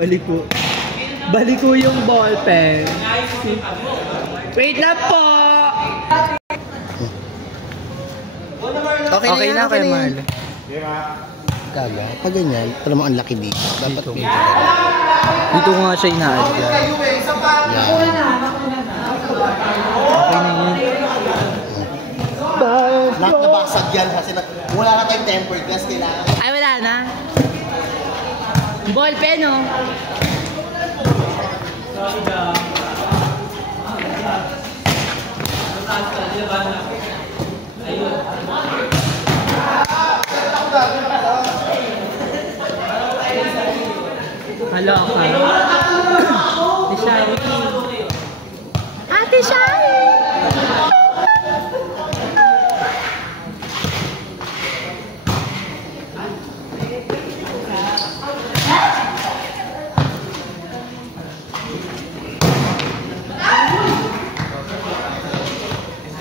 Baliko. Baliko yung ballpen. Wait na po! Okay na kay Marl. Kaga, pag ganyan, alam mo ang laki dito. Dapat dito. Dito ko nga siya ina-adjust. Yan. Okay na yun. Lahat nabasag yan kasi wala na tayong tempered glass. Kailangan. Ay, wala na. Ballpen, oh. Hello, Ate Shari. Ate Shari!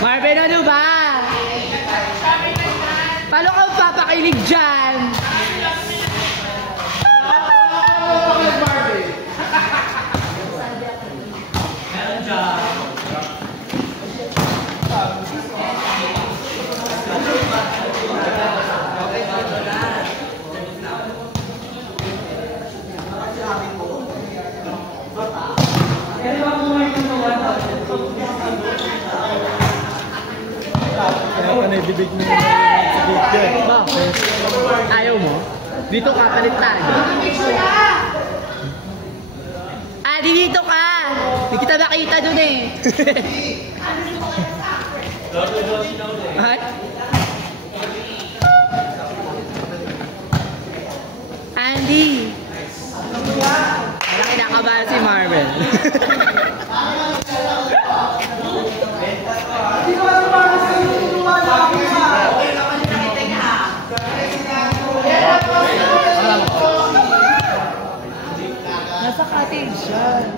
Marvin, ano ba? Paano ka papakilig dyan? Bibig mo yung Bakit? Ayaw mo? Dito ka, palit tayo. Adi, dito ka! Hindi kita nakita dun eh. Ay? Andy! Wala kinakabahan si Marvel. Nasa cottage siya.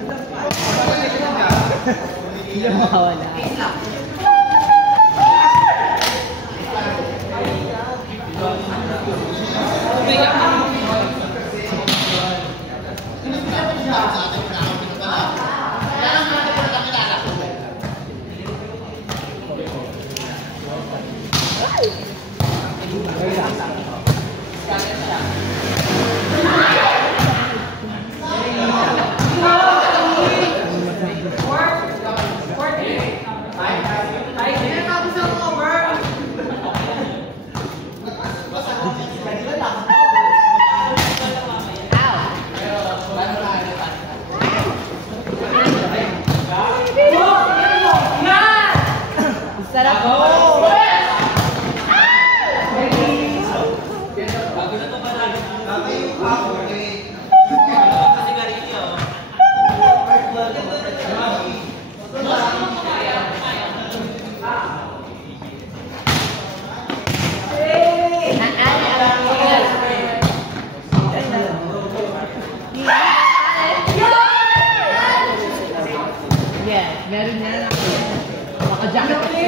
Hindi mo makawala. Sarap po! Yes, meron na. Maka-jacket kasi.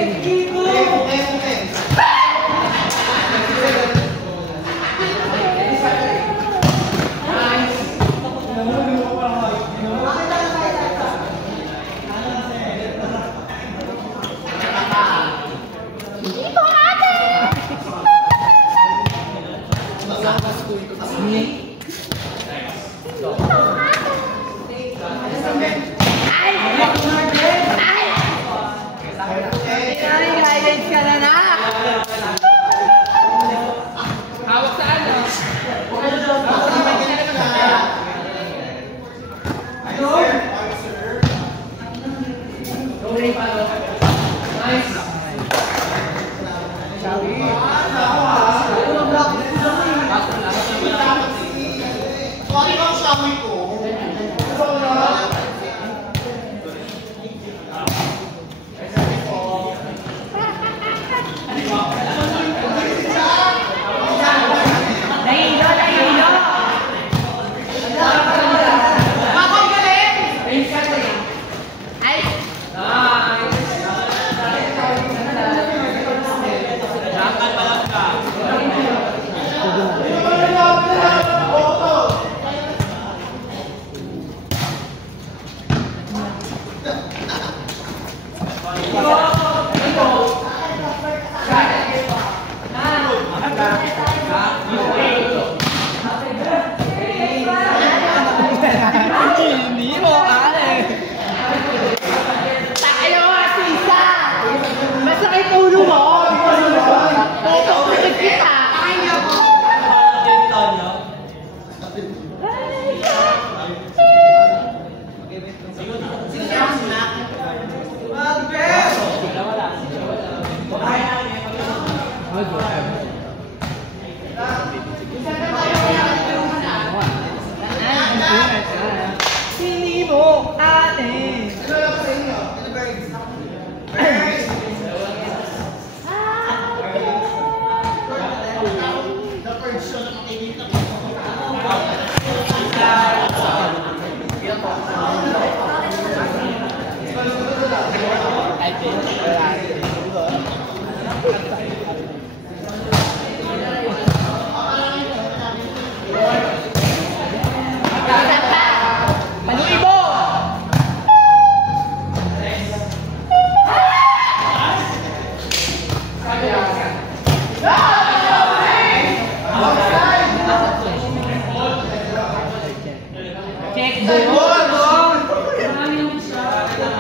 Check ball.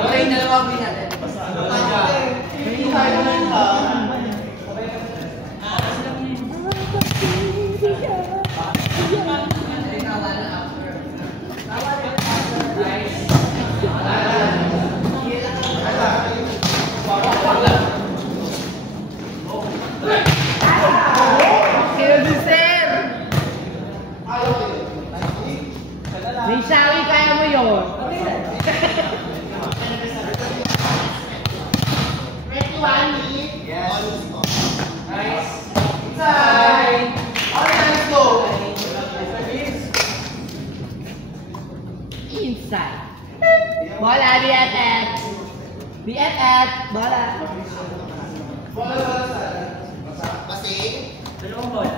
Okay, dalawang bin natin. May Shari, kaya mo yun. Inside. Bola, BFF. BFF. Bola. Dalawang bola.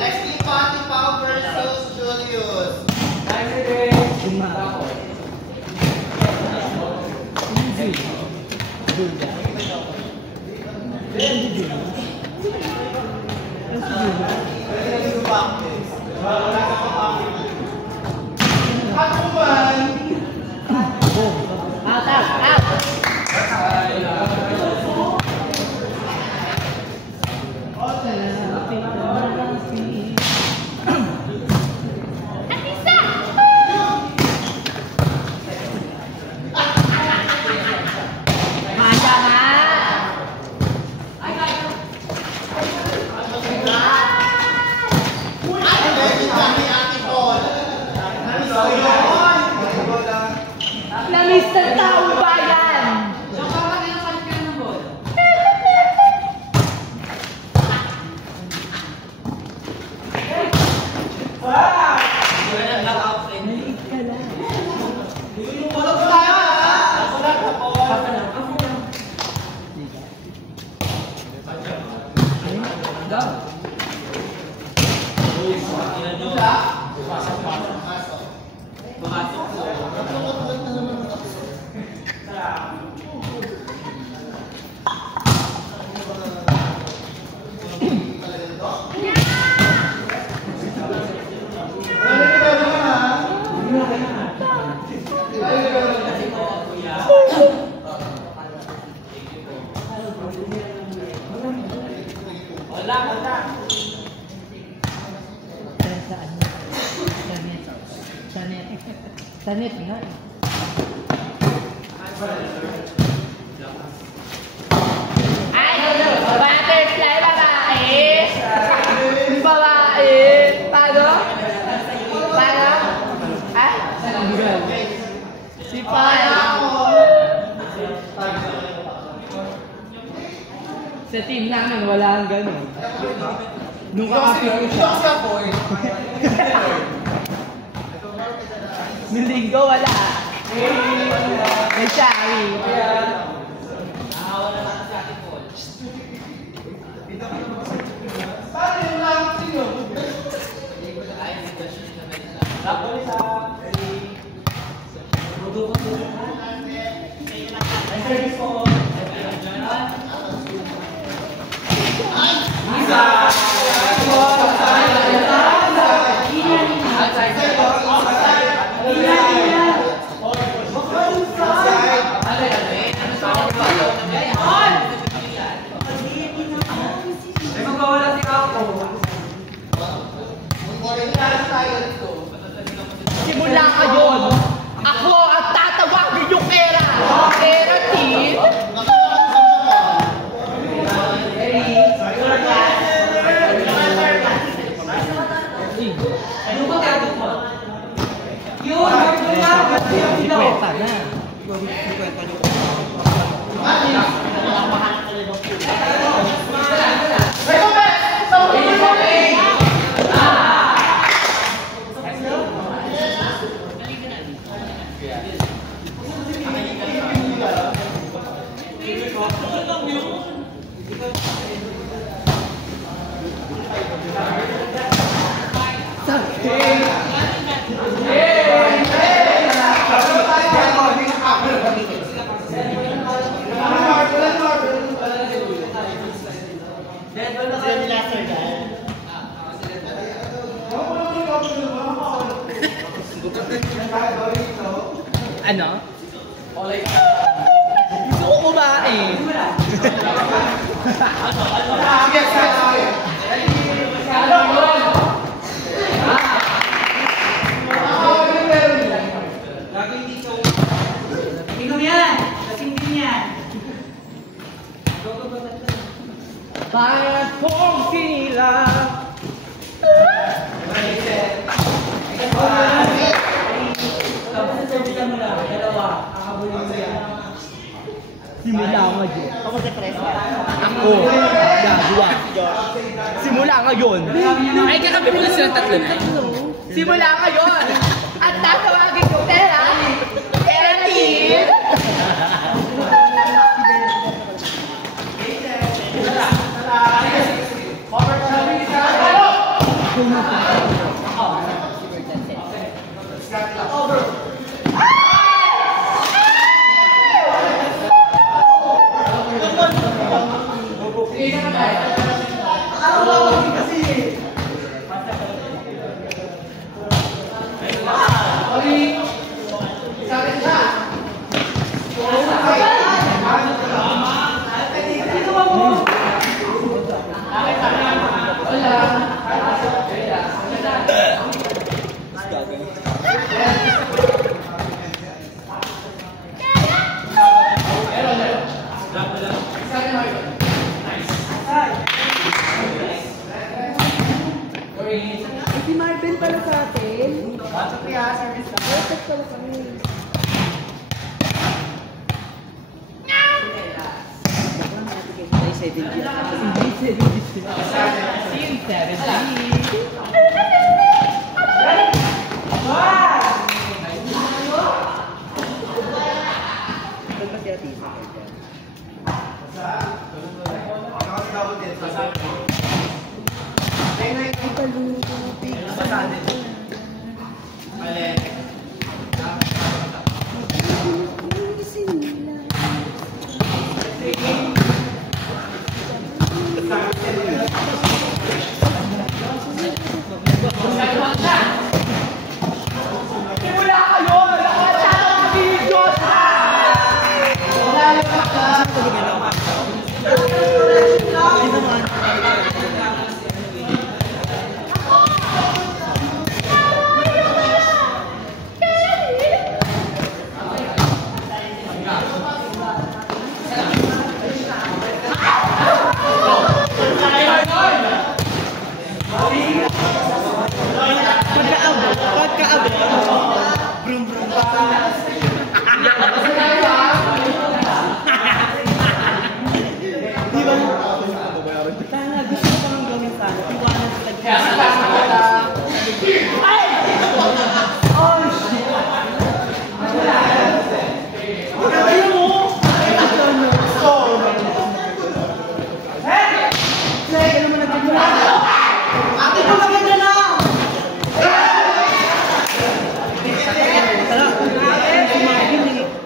Next team, Pati Pao versus Julius. Namiss ng taong bayan. Tanet nga. Ay, butterfly babae. Babae. Paano? Paano? Ay? Si Paano? Sa team namin, wala ang ganun. Nung kakapit ko siya. Nung linggo, wala. May Shari. Simula ngayon, ako ang tatawagin yung era. Era team. Ano? Gusto ko kumain. Ikaw yan! Kasing din yan! Para kong kinilap. Simula ngayon. Ako, gagawa. Simula ngayon. Ay, kakabi mo na silang tatlo na. Simula ngayon. At tatawagin ko pera. Ernie! Si Marvin pala sa atin. Perfect pala kami.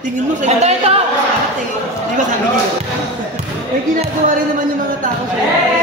Tingin mo sa ito! Di ba sabi niyo? May ginagawa rin naman yung mga tao sa'yo.